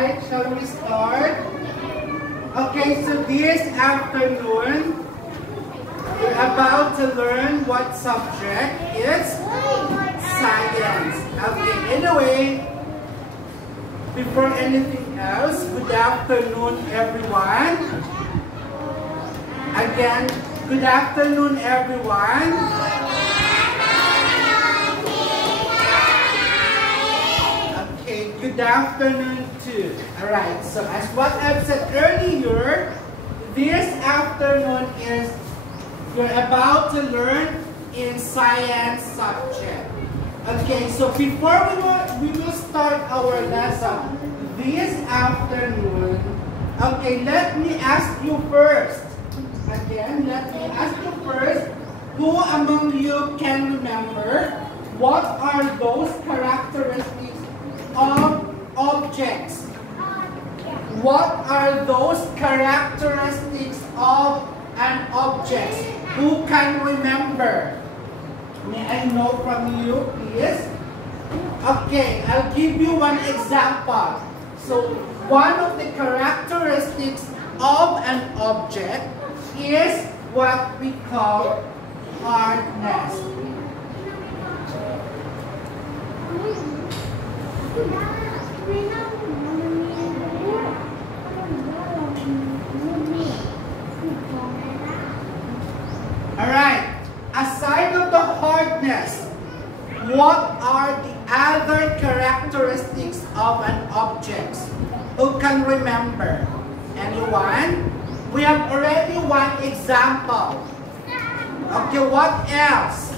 Alright, shall we start? Okay, so this afternoon, we're about to learn what subject is science. Okay, anyway, before anything else, good afternoon everyone. Again, good afternoon everyone. Okay, good afternoon too. Alright, so as what I've said earlier, this afternoon is you're about to learn in science subject. Okay, so before we will start our lesson this afternoon, okay, let me ask you first. Again, let me ask you first, who among you can remember what are those characteristics of objects? What are those characteristics of an object? Who can remember? May I know from you, please? Okay, I'll give you one example. So, one of the characteristics of an object is what we call hardness. Alright, aside of the hardness, what are the other characteristics of an object? Who can remember? Anyone? We have already one example. Okay, what else?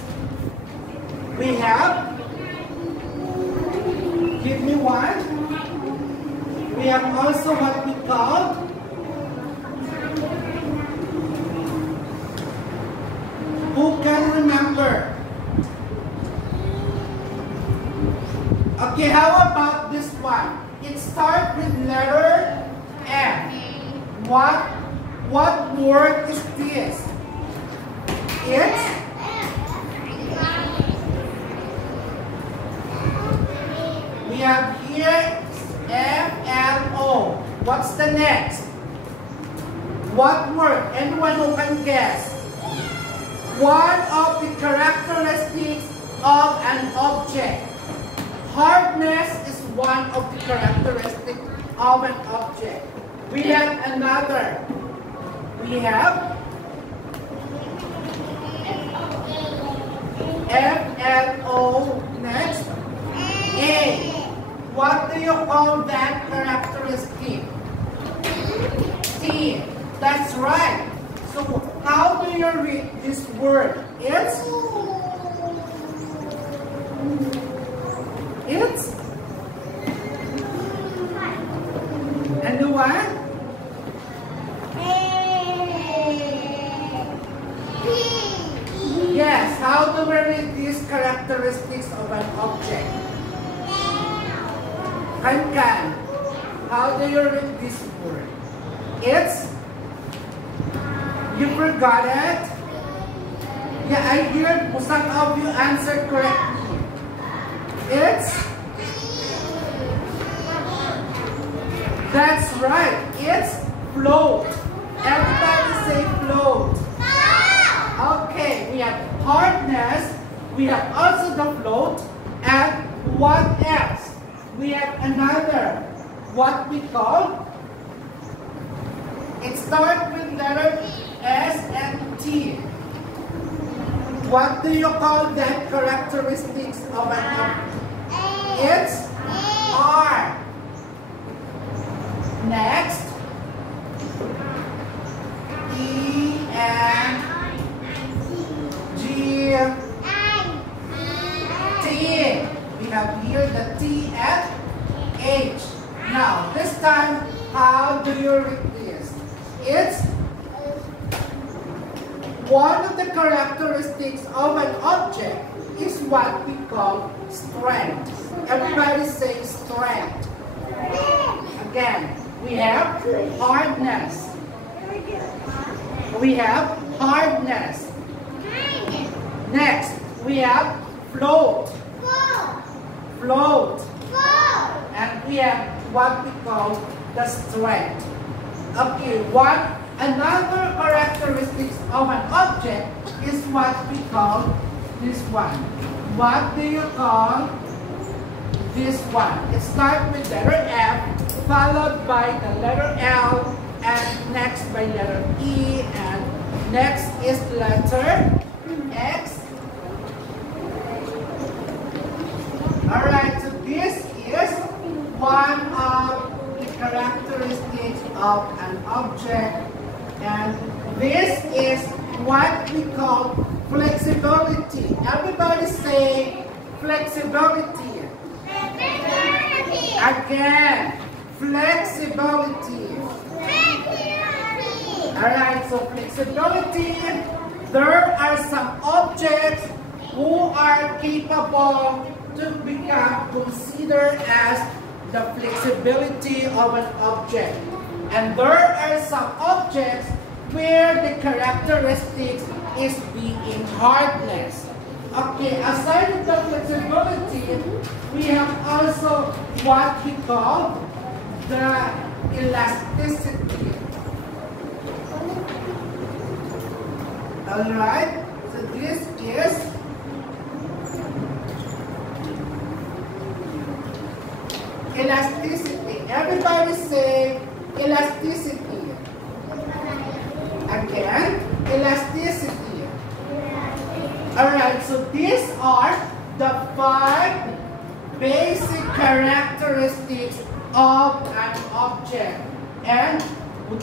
We have, give me one. We have also what we call who can remember? Okay, how about this one? It starts with letter F. What word is this? It's we have here F-L-O. What's the next? What word? Anyone who can guess? One of the characteristics of an object. Hardness is one of the characteristics of an object. We have another. We have F-L-O. Next, A. What do you call that characteristic? T. That's right. So, how do you read this word? It's and the what? Yes, how do we read these characteristics of an object? Can. How do you read this word? It's, you forgot it? Yeah, I heard some of you answered correctly. It's, that's right, it's float. Everybody say float. Okay, we have hardness, we have also the float, and what else? We have another, what we call, it starts with letter S and T. What do you call that characteristics of an object? It's R. Next, E and G, T. We have here the T and H. Now, this time, how do you read this? It's one of the characteristics of an object is what we call strength. Everybody say strength. Again, we have hardness. We have hardness. Next, we have float. Float. And we have what we call the strength. Okay, another characteristics of an object is what we call this one. What do you call this one? It starts with letter F, followed by the letter L, and next by letter E, and next is letter X. Alright, so this is one of the characteristics of an object, and this is what we call flexibility. Everybody say flexibility. Flexibility. Again, flexibility. Alright, so flexibility, there are some objects who are capable to become considered as the flexibility of an object. And there are some objects where the characteristics is being hardness. Okay, aside from the flexibility, we have also what we call the elasticity. Alright, so this is elasticity. Everybody say elasticity. Again, elasticity. Alright, so these are the 5 basic characteristics of an object. And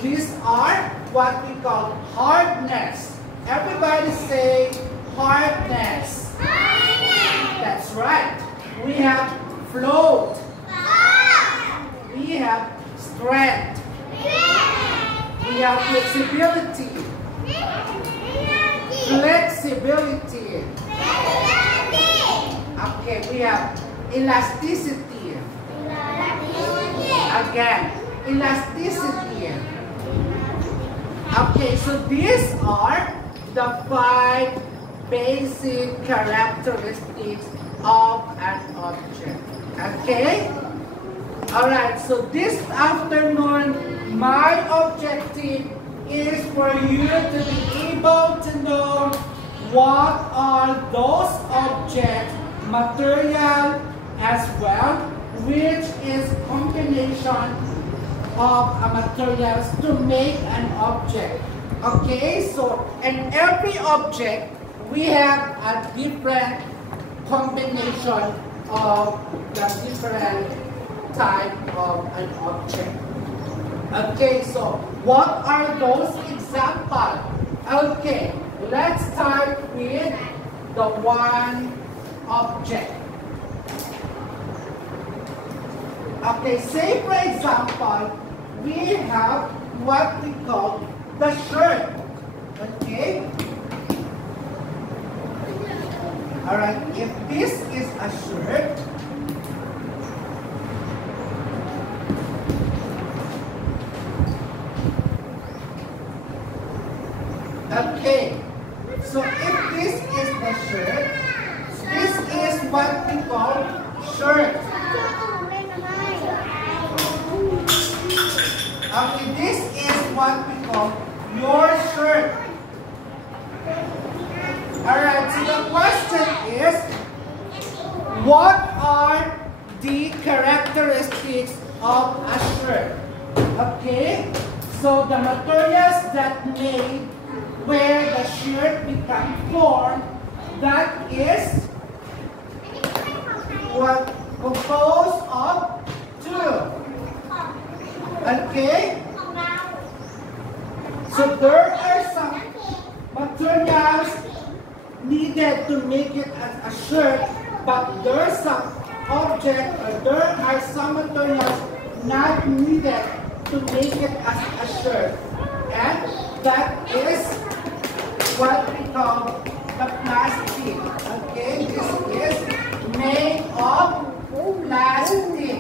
these are what we call hardness. Everybody say hardness. That's right. We have float. We have strength. We have flexibility. Flexibility. Okay, we have elasticity. Again, elasticity. Okay, so these are the 5 basic characteristics of an object. Okay? Alright, so this afternoon, my objective is for you to be able to know what are those objects, material as well, which is combination of materials to make an object. Okay, so in every object, we have a different combination of the different type of an object. Okay, so what are those examples? Okay, let's start with the one object. Okay, say for example, we have what we call the shirt. Okay? Alright, if this is a shirt, okay, so if this is the shirt, this is what we call shirt. Okay, this is what we call your shirt. Alright, so the question is, what are the characteristics of a shirt? Okay, so the materials that made where the shirt becomes formed, that is what composed of 2. Okay? So there are some materials needed to make it as a shirt, but there are some objects, or there are some materials not needed to make it as a shirt. And that is what we call the plastic. Okay? This is made of plastic.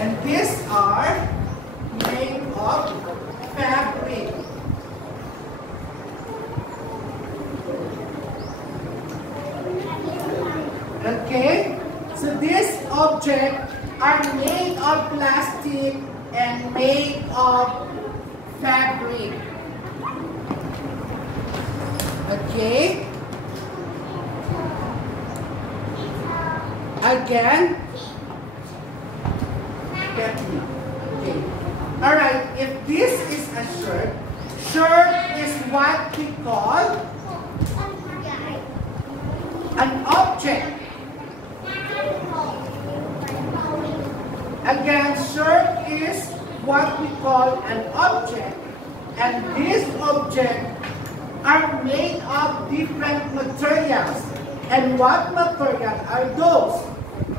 And these are made of fabric. objects are made of plastic and made of fabric. Okay? Again? Okay. Alright, if this is a shirt, shirt is what we call an object. Again, shirt is what we call an object, and these objects are made of different materials. And what materials are those?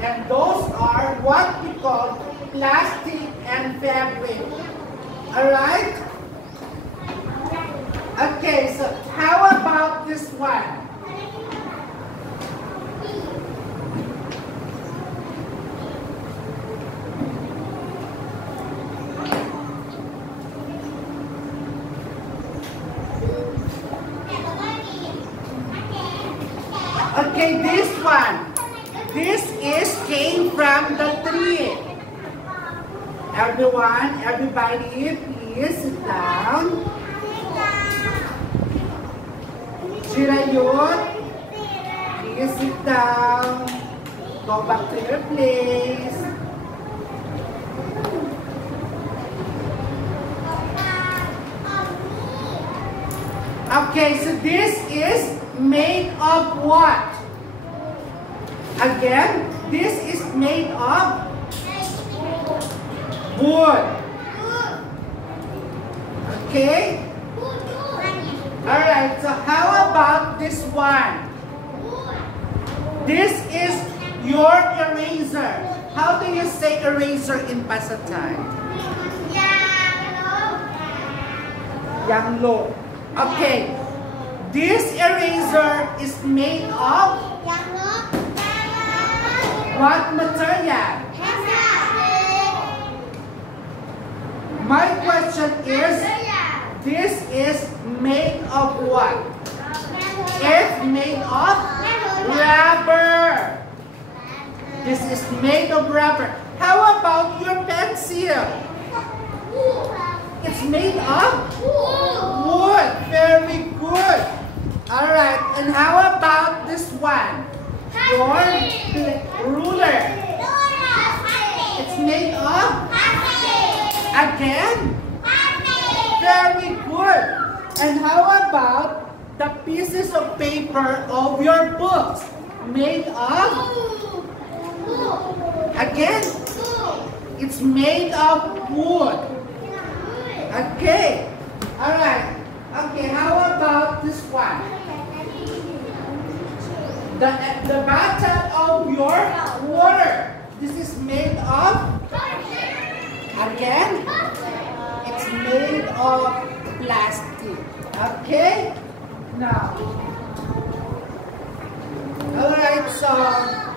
And those are what we call plastic and fabric. Alright? Okay, so how about this one? Okay, this one. This came from the tree. Everybody, please sit down. Shirayut, please sit down. Go back to your place. Okay, so this is made of what? Again, this is made of wood. Okay? Alright, so how about this one? This is your eraser. How do you say eraser in Pasatay? Yanglo. Okay. This eraser is made of what material? My question is, this is made of what? It's made of rubber. This is made of rubber. How about your pencil? It's made of wood. Very good. Alright, and how about this one? Your ruler. It's made of? Again? Very good. And how about the pieces of paper of your books? Made of? Again? It's made of wood. Okay. Alright. Okay, how about this one? The bottle of your water. This is made of? Again? It's made of plastic. Okay? Now. Alright, so.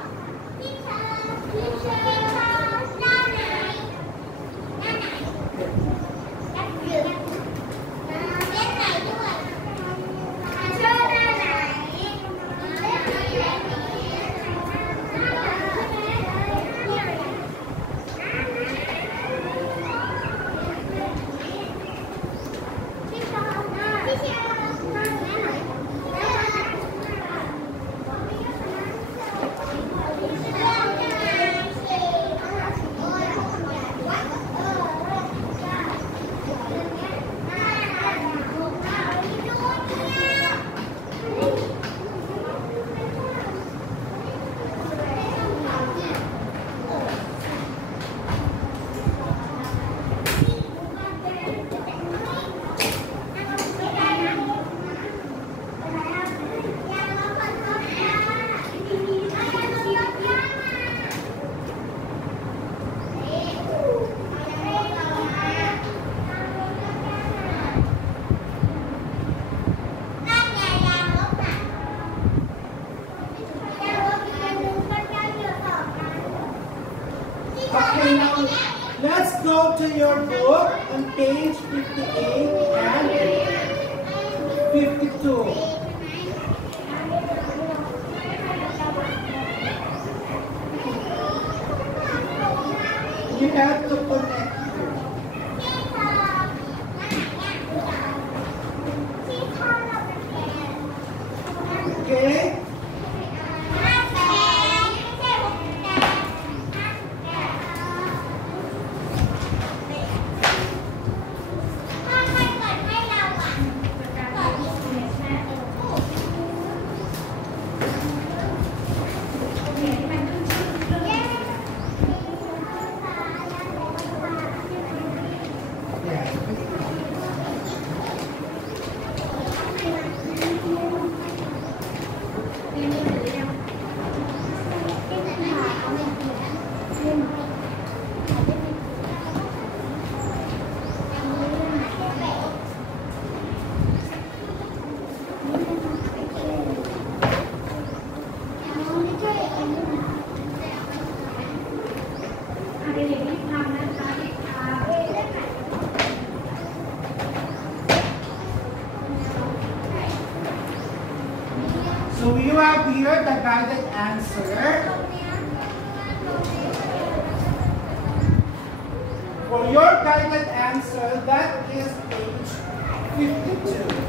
Okay, now let's go to your book on page 58 and 52. So you have here the guided answer. For your guided answer, that is page 52.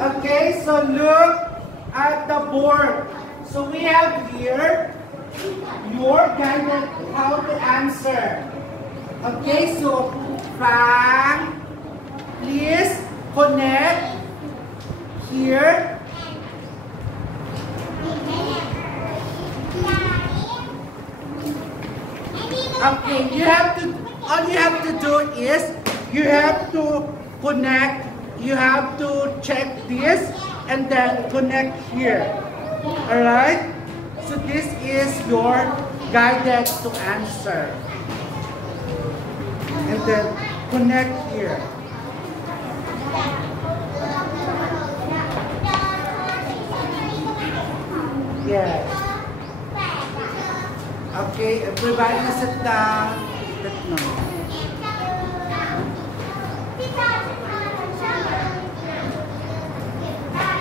Okay, so look at the board. So we have here your guided how to answer. Okay, so Fang, please connect here. Okay, all you have to do is you have to connect. You have to check this and then connect here. Alright? So this is your guided to answer. And then connect here. Yes. Okay, everybody sit down.